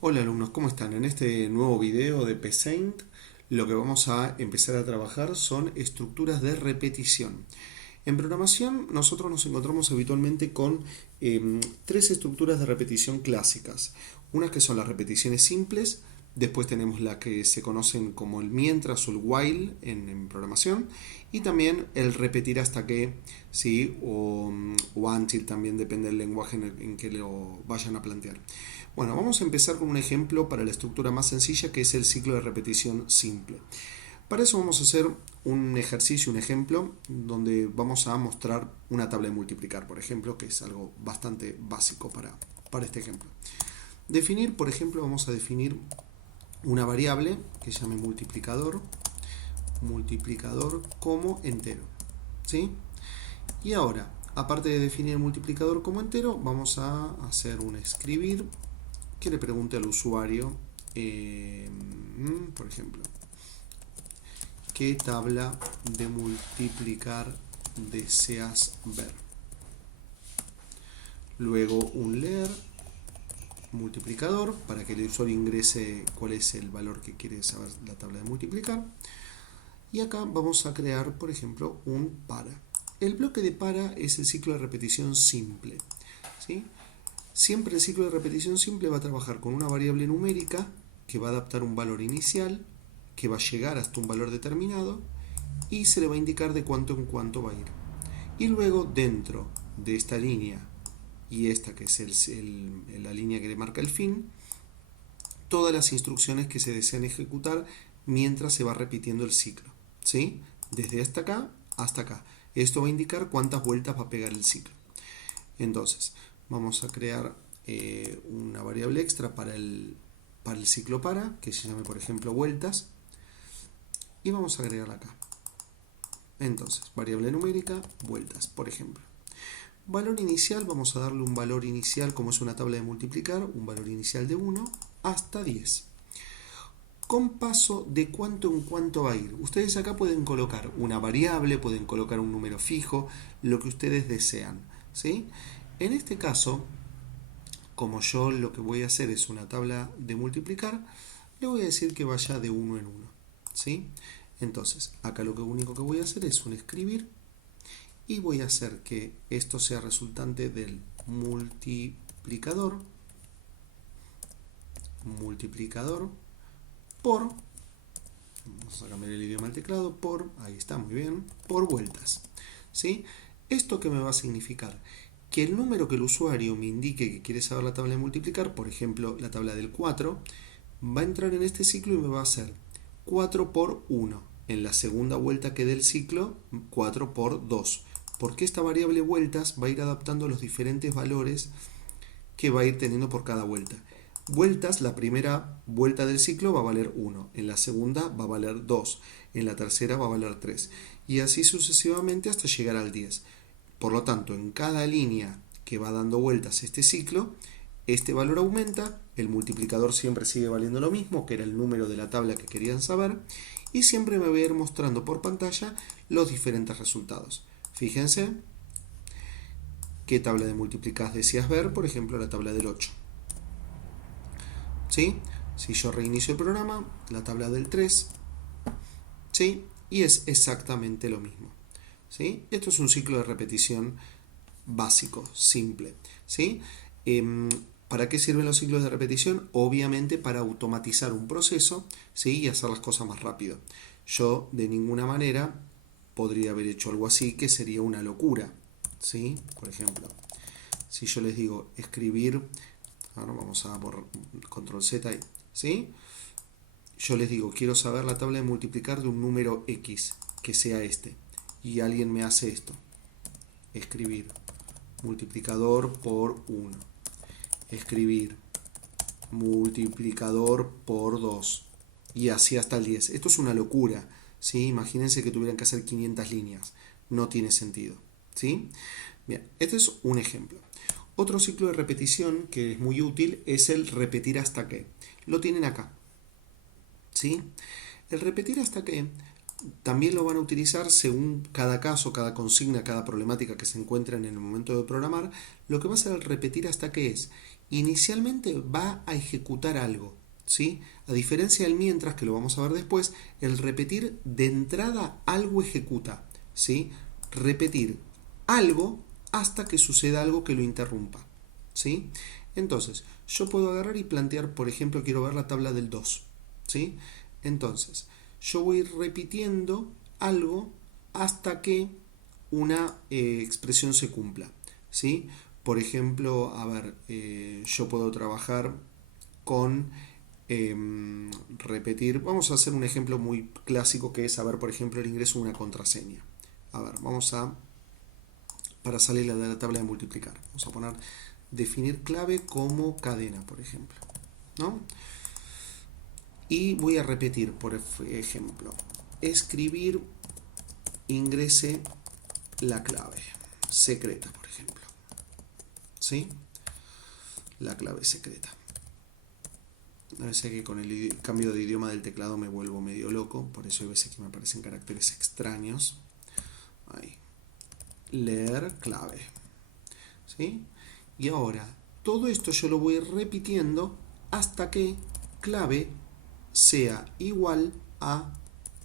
Hola alumnos, ¿cómo están? En este nuevo video de PSaint lo que vamos a empezar a trabajar son estructuras de repetición. En programación nosotros nos encontramos habitualmente con tres estructuras de repetición clásicas. Unas que son las repeticiones simples, después tenemos las que se conocen como el mientras o el while en programación, y también el repetir hasta que, ¿sí? o until, también depende del lenguaje en que lo vayan a plantear. Bueno, vamos a empezar con un ejemplo para la estructura más sencilla, que es el ciclo de repetición simple. Para eso vamos a hacer un ejercicio, un ejemplo, donde vamos a mostrar una tabla de multiplicar, por ejemplo, que es algo bastante básico para este ejemplo. Definir, por ejemplo, vamos a definir una variable que se llame multiplicador como entero, ¿sí? Y ahora, aparte de definir el multiplicador como entero, vamos a hacer un escribir que le pregunte al usuario, por ejemplo, ¿qué tabla de multiplicar deseas ver? Luego un leer multiplicador para que el usuario ingrese cuál es el valor que quiere saber la tabla de multiplicar. Y acá vamos a crear, por ejemplo, un para. El bloque de para es el ciclo de repetición simple, ¿sí? Siempre el ciclo de repetición simple va a trabajar con una variable numérica que va a adaptar un valor inicial, que va a llegar hasta un valor determinado y se le va a indicar de cuánto en cuánto va a ir. Y luego dentro de esta línea y esta que es la línea que le marca el fin, todas las instrucciones que se desean ejecutar mientras se va repitiendo el ciclo, ¿sí? Desde hasta acá hasta acá. Esto va a indicar cuántas vueltas va a pegar el ciclo. Entonces, vamos a crear una variable extra para el ciclo para, que se llame por ejemplo vueltas, y vamos a agregarla acá. Entonces, variable numérica, vueltas, por ejemplo. Valor inicial, vamos a darle un valor inicial, como es una tabla de multiplicar, un valor inicial de 1 hasta 10. Con paso de cuánto en cuánto va a ir. Ustedes acá pueden colocar una variable, pueden colocar un número fijo, lo que ustedes desean, ¿sí? En este caso, como yo lo que voy a hacer es una tabla de multiplicar, le voy a decir que vaya de 1 en 1, ¿sí? Entonces, acá lo único que voy a hacer es un escribir y voy a hacer que esto sea resultante del multiplicador por, vamos a cambiar el idioma al teclado, por, ahí está, muy bien, por vueltas, ¿sí? ¿Esto qué me va a significar? Que el número que el usuario me indique que quiere saber la tabla de multiplicar, por ejemplo, la tabla del 4, va a entrar en este ciclo y me va a hacer 4 por 1. En la segunda vuelta que dé el ciclo, 4 por 2. Porque esta variable vueltas va a ir adaptando los diferentes valores que va a ir teniendo por cada vuelta. Vueltas, la primera vuelta del ciclo va a valer 1, en la segunda va a valer 2, en la tercera va a valer 3, y así sucesivamente hasta llegar al 10. Por lo tanto, en cada línea que va dando vueltas este ciclo, este valor aumenta, el multiplicador siempre sigue valiendo lo mismo, que era el número de la tabla que querían saber, y siempre me va a ir mostrando por pantalla los diferentes resultados. Fíjense qué tabla de multiplicadas deseas ver, por ejemplo la tabla del 8. ¿Sí? Si yo reinicio el programa, la tabla del 3, ¿sí? Y es exactamente lo mismo, ¿sí? Esto es un ciclo de repetición básico, simple, ¿sí? ¿Para qué sirven los ciclos de repetición? Obviamente para automatizar un proceso, ¿sí? Y hacer las cosas más rápido. Yo de ninguna manera podría haber hecho algo así, que sería una locura, ¿sí? Por ejemplo, si yo les digo escribir, ahora vamos a por control Z, ¿sí? Yo les digo, quiero saber la tabla de multiplicar de un número X, que sea este, y alguien me hace esto, escribir multiplicador por 1, escribir multiplicador por 2, y así hasta el 10. Esto es una locura, ¿sí? Imagínense que tuvieran que hacer 500 líneas, no tiene sentido, ¿sí? Bien, este es un ejemplo. Otro ciclo de repetición que es muy útil es el repetir hasta que. Lo tienen acá, ¿sí? El repetir hasta que también lo van a utilizar según cada caso, cada consigna, cada problemática que se encuentren en el momento de programar. Lo que va a hacer el repetir hasta que es inicialmente va a ejecutar algo, ¿sí? A diferencia del mientras, que lo vamos a ver después, el repetir de entrada algo ejecuta, ¿sí? Repetir algo hasta que suceda algo que lo interrumpa, ¿sí? Entonces, yo puedo agarrar y plantear, por ejemplo, quiero ver la tabla del 2, ¿sí? Entonces, yo voy repitiendo algo hasta que una expresión se cumpla, ¿sí? Por ejemplo, a ver, yo puedo trabajar con repetir, vamos a hacer un ejemplo muy clásico que es, a ver, por ejemplo, el ingreso de una contraseña. A ver, vamos a, para salir de la tabla de multiplicar, vamos a poner definir clave como cadena, por ejemplo, ¿no? Y voy a repetir, por ejemplo, escribir, ingrese la clave secreta, por ejemplo, ¿sí? La clave secreta. A veces que con el cambio de idioma del teclado me vuelvo medio loco, por eso hay veces que me aparecen caracteres extraños. Ahí. Leer clave, ¿sí? Y ahora, todo esto yo lo voy repitiendo hasta que clave sea igual a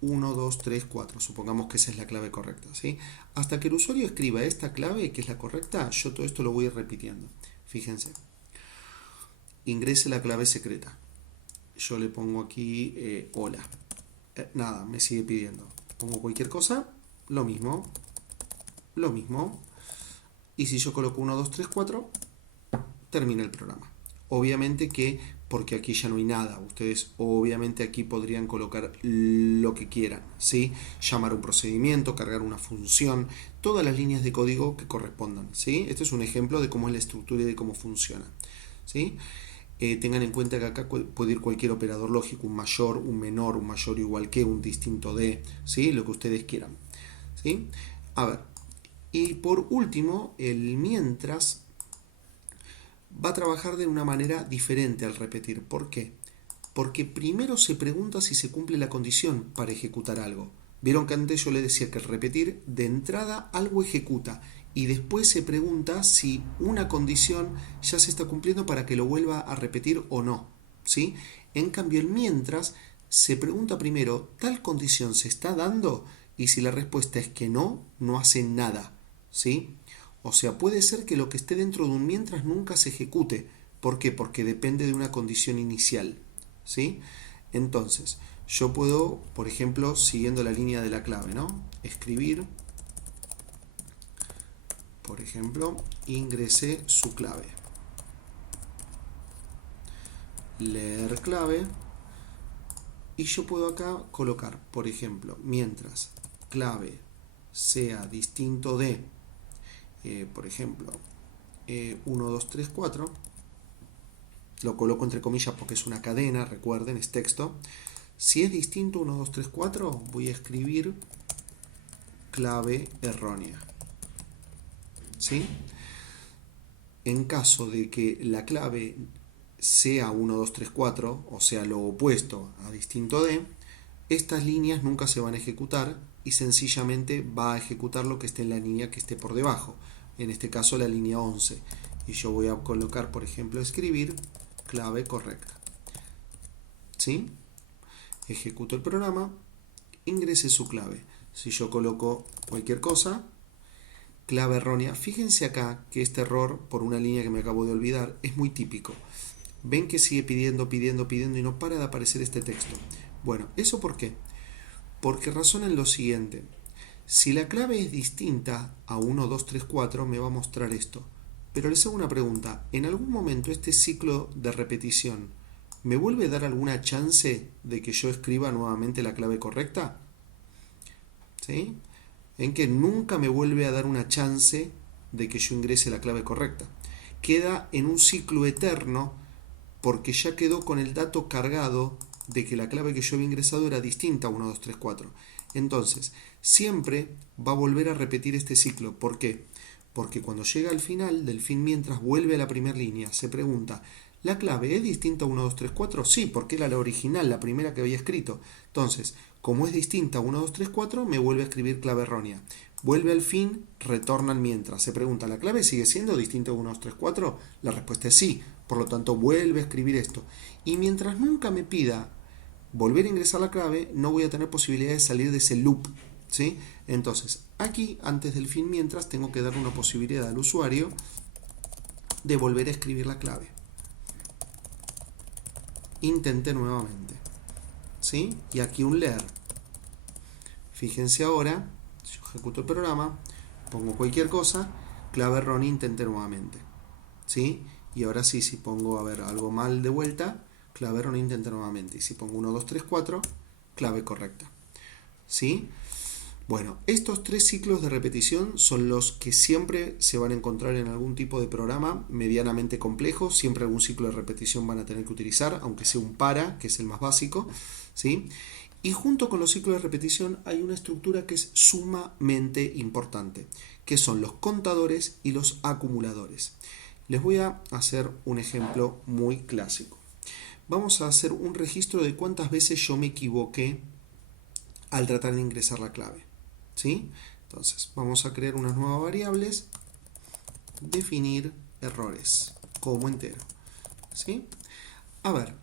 1, 2, 3, 4. Supongamos que esa es la clave correcta, ¿sí? Hasta que el usuario escriba esta clave, que es la correcta, yo todo esto lo voy repitiendo. Fíjense. Ingrese la clave secreta. Yo le pongo aquí hola. Nada, me sigue pidiendo. Pongo cualquier cosa, lo mismo. Lo mismo. Y si yo coloco 1, 2, 3, 4, termina el programa. Obviamente que, porque aquí ya no hay nada, ustedes obviamente aquí podrían colocar lo que quieran, ¿sí? Llamar un procedimiento, cargar una función, todas las líneas de código que correspondan, ¿sí? Este es un ejemplo de cómo es la estructura y de cómo funciona, ¿sí? Tengan en cuenta que acá puede ir cualquier operador lógico, un mayor, un menor, un mayor igual que, un distinto de, ¿sí? Lo que ustedes quieran, ¿sí? A ver, y por último, el mientras va a trabajar de una manera diferente al repetir. ¿Por qué? Porque primero se pregunta si se cumple la condición para ejecutar algo. Vieron que antes yo le decía que el repetir de entrada algo ejecuta y después se pregunta si una condición ya se está cumpliendo para que lo vuelva a repetir o no, ¿sí? En cambio, el mientras se pregunta primero, ¿tal condición se está dando? Y si la respuesta es que no, no hace nada, ¿sí? O sea, puede ser que lo que esté dentro de un mientras nunca se ejecute. ¿Por qué? Porque depende de una condición inicial, ¿sí? Entonces, yo puedo, por ejemplo, siguiendo la línea de la clave, ¿no? Escribir, por ejemplo, ingrese su clave. Leer clave. Y yo puedo acá colocar, por ejemplo, mientras clave sea distinto de, por ejemplo, 1, 2, 3, 4, lo coloco entre comillas porque es una cadena, recuerden, es texto. Si es distinto 1, 2, 3, 4, voy a escribir clave errónea, ¿sí? En caso de que la clave sea 1, 2, 3, 4, o sea lo opuesto a distinto de, estas líneas nunca se van a ejecutar y sencillamente va a ejecutar lo que esté en la línea que esté por debajo, en este caso la línea 11, y yo voy a colocar, por ejemplo, escribir clave correcta, ¿sí? Ejecuto el programa, ingrese su clave. Si yo coloco cualquier cosa, clave errónea, fíjense acá que este error por una línea que me acabo de olvidar es muy típico. Ven que sigue pidiendo, pidiendo, pidiendo y no para de aparecer este texto. Bueno, ¿eso por qué? Porque razonan lo siguiente. Si la clave es distinta a 1, 2, 3, 4, me va a mostrar esto. Pero les hago una pregunta. ¿En algún momento este ciclo de repetición me vuelve a dar alguna chance de que yo escriba nuevamente la clave correcta? ¿Sí? En que nunca me vuelve a dar una chance de que yo ingrese la clave correcta. Queda en un ciclo eterno porque ya quedó con el dato cargado de que la clave que yo había ingresado era distinta a 1, 2, 3, 4. Entonces, siempre va a volver a repetir este ciclo. ¿Por qué? Porque cuando llega al final del fin mientras vuelve a la primera línea, se pregunta, ¿la clave es distinta a 1, 2, 3, 4? Sí, porque era la original, la primera que había escrito. Entonces, como es distinta a 1, 2, 3, 4, me vuelve a escribir clave errónea. Vuelve al fin, retorna al mientras. Se pregunta, ¿la clave sigue siendo distinta a 1, 2, 3, 4? La respuesta es sí, Por lo tanto, vuelve a escribir esto. Y mientras nunca me pida volver a ingresar la clave, no voy a tener posibilidad de salir de ese loop, ¿sí? Entonces, aquí, antes del fin mientras, tengo que dar una posibilidad al usuario de volver a escribir la clave. Intente nuevamente, ¿sí? Y aquí un leer. Fíjense ahora, yo ejecuto el programa, pongo cualquier cosa, clave errónea, intente nuevamente, ¿sí? Y ahora sí, si pongo, a ver, algo mal de vuelta, clave errónea, intente nuevamente. Y si pongo 1, 2, 3, 4, clave correcta, ¿sí? Bueno, estos 3 ciclos de repetición son los que siempre se van a encontrar en algún tipo de programa medianamente complejo. Siempre algún ciclo de repetición van a tener que utilizar, aunque sea un para, que es el más básico, ¿sí? Y junto con los ciclos de repetición hay una estructura que es sumamente importante, que son los contadores y los acumuladores. Les voy a hacer un ejemplo muy clásico. Vamos a hacer un registro de cuántas veces yo me equivoqué al tratar de ingresar la clave, ¿sí? Entonces, vamos a crear unas nuevas variables, definir errores como entero, ¿sí? A ver,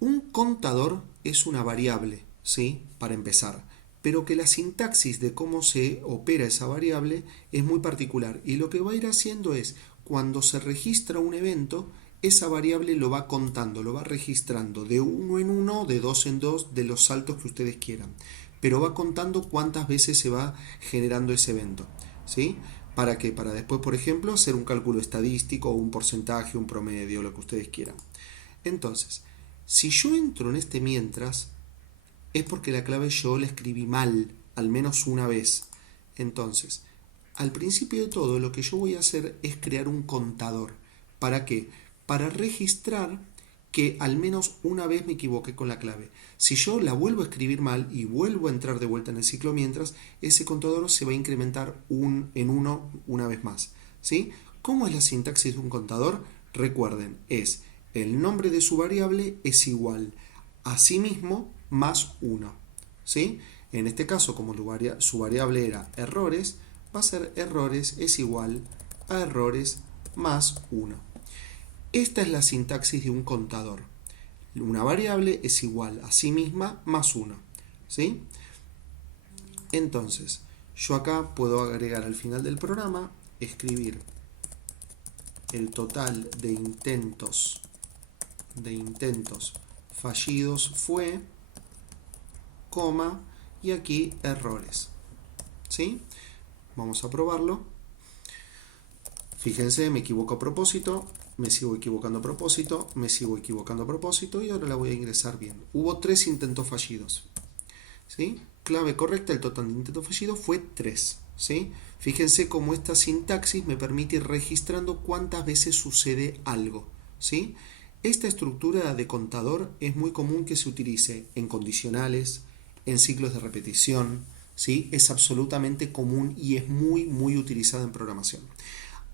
un contador es una variable, ¿sí? Para empezar, pero que la sintaxis de cómo se opera esa variable es muy particular y lo que va a ir haciendo es, cuando se registra un evento, esa variable lo va contando, lo va registrando de 1 en 1, de 2 en 2, de los saltos que ustedes quieran, pero va contando cuántas veces se va generando ese evento, ¿sí? ¿Para qué? Para después, por ejemplo, hacer un cálculo estadístico o un porcentaje, un promedio, lo que ustedes quieran. Entonces, si yo entro en este mientras, es porque la clave yo la escribí mal, al menos una vez. Entonces, al principio de todo, lo que yo voy a hacer es crear un contador. ¿Para qué? Para registrar que al menos una vez me equivoqué con la clave. Si yo la vuelvo a escribir mal y vuelvo a entrar de vuelta en el ciclo mientras, ese contador se va a incrementar en 1 una vez más, ¿sí? ¿Cómo es la sintaxis de un contador? Recuerden, es el nombre de su variable es igual a sí mismo más 1, ¿sí? En este caso, como su variable era errores, va a ser errores es igual a errores más 1. Esta es la sintaxis de un contador. Una variable es igual a sí misma más 1, ¿sí? Entonces, yo acá puedo agregar al final del programa, escribir el total de intentos fallidos fue, coma, y aquí errores, ¿sí? Vamos a probarlo. Fíjense, me equivoco a propósito, me sigo equivocando a propósito, me sigo equivocando a propósito y ahora la voy a ingresar bien. Hubo 3 intentos fallidos, ¿sí? Clave correcta, el total de intentos fallidos fue 3, ¿sí? Fíjense cómo esta sintaxis me permite ir registrando cuántas veces sucede algo, ¿sí? Esta estructura de contador es muy común que se utilice en condicionales, en ciclos de repetición, ¿sí? Es absolutamente común y es muy utilizada en programación.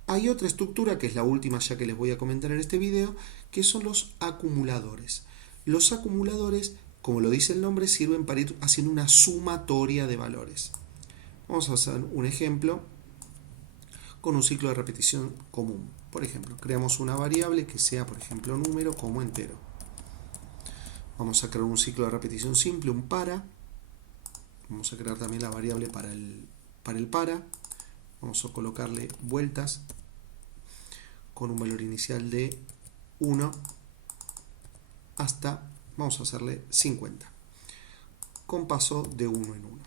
Hay otra estructura, que es la última ya que les voy a comentar en este video, que son los acumuladores. Los acumuladores, como lo dice el nombre, sirven para ir haciendo una sumatoria de valores. Vamos a hacer un ejemplo con un ciclo de repetición común. Por ejemplo, creamos una variable que sea, por ejemplo, número como entero. Vamos a crear un ciclo de repetición simple, un para. Vamos a crear también la variable para el para. Vamos a colocarle vueltas con un valor inicial de 1 hasta, vamos a hacerle 50, con paso de 1 en 1.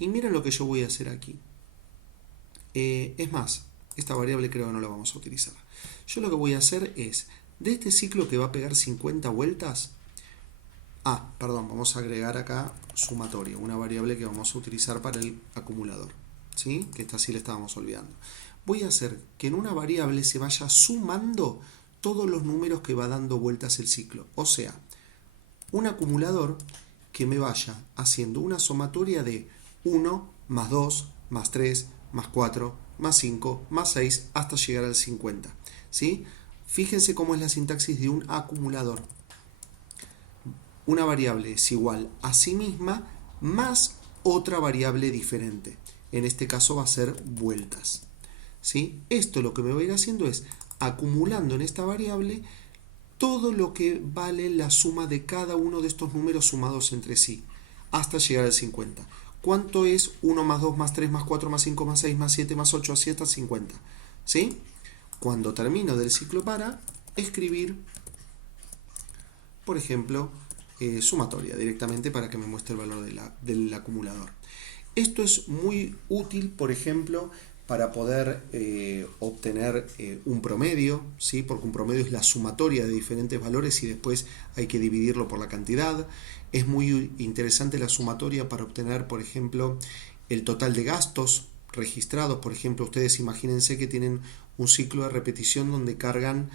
Y miren lo que yo voy a hacer aquí. Es más, esta variable creo que no la vamos a utilizar. Yo lo que voy a hacer es, de este ciclo que va a pegar 50 vueltas, vamos a agregar acá sumatoria, una variable que vamos a utilizar para el acumulador, ¿sí? Que esta sí la estábamos olvidando. Voy a hacer que en una variable se vaya sumando todos los números que va dando vueltas el ciclo. O sea, un acumulador que me vaya haciendo una sumatoria de 1 más 2 más 3 más 4 más 5 más 6 hasta llegar al 50, ¿sí? Fíjense cómo es la sintaxis de un acumulador. Una variable es igual a sí misma más otra variable diferente. En este caso va a ser vueltas, ¿sí? Esto lo que me va a ir haciendo es acumulando en esta variable todo lo que vale la suma de cada uno de estos números sumados entre sí, hasta llegar al 50. ¿Cuánto es 1 más 2 más 3 más 4 más 5 más 6 más 7 más 8 así hasta 50? ¿Sí? Cuando termino del ciclo para, escribir, por ejemplo, sumatoria directamente para que me muestre el valor del acumulador. Esto es muy útil, por ejemplo, para poder obtener un promedio, ¿sí? Porque un promedio es la sumatoria de diferentes valores y después hay que dividirlo por la cantidad. Es muy interesante la sumatoria para obtener, por ejemplo, el total de gastos registrados. Por ejemplo, ustedes imagínense que tienen un ciclo de repetición donde cargan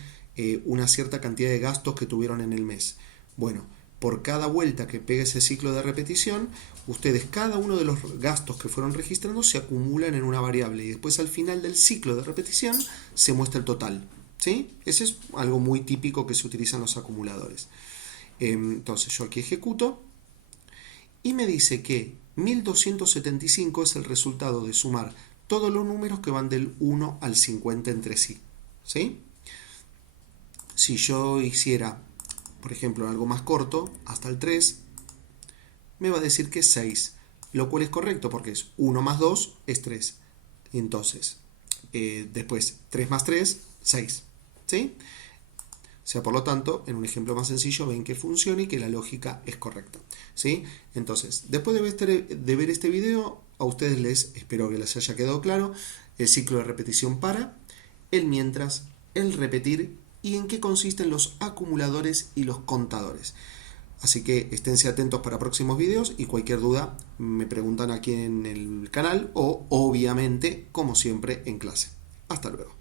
una cierta cantidad de gastos que tuvieron en el mes. Bueno, por cada vuelta que pegue ese ciclo de repetición, ustedes cada uno de los gastos que fueron registrando se acumulan en una variable y después al final del ciclo de repetición se muestra el total. ¿Sí? Ese es algo muy típico que se utiliza en los acumuladores. Entonces yo aquí ejecuto y me dice que 1275 es el resultado de sumar todos los números que van del 1 al 50 entre sí. ¿Sí? Si yo hiciera, por ejemplo, algo más corto, hasta el 3, me va a decir que es 6, lo cual es correcto porque es 1 más 2 es 3. Entonces, después 3 más 3, 6. ¿Sí? O sea, por lo tanto, en un ejemplo más sencillo ven que funciona y que la lógica es correcta. ¿Sí? Entonces, después de ver este video, a ustedes espero que les haya quedado claro el ciclo de repetición para, el mientras, el repetir y en qué consisten los acumuladores y los contadores. Así que esténse atentos para próximos videos y cualquier duda me preguntan aquí en el canal o obviamente, como siempre, en clase. Hasta luego.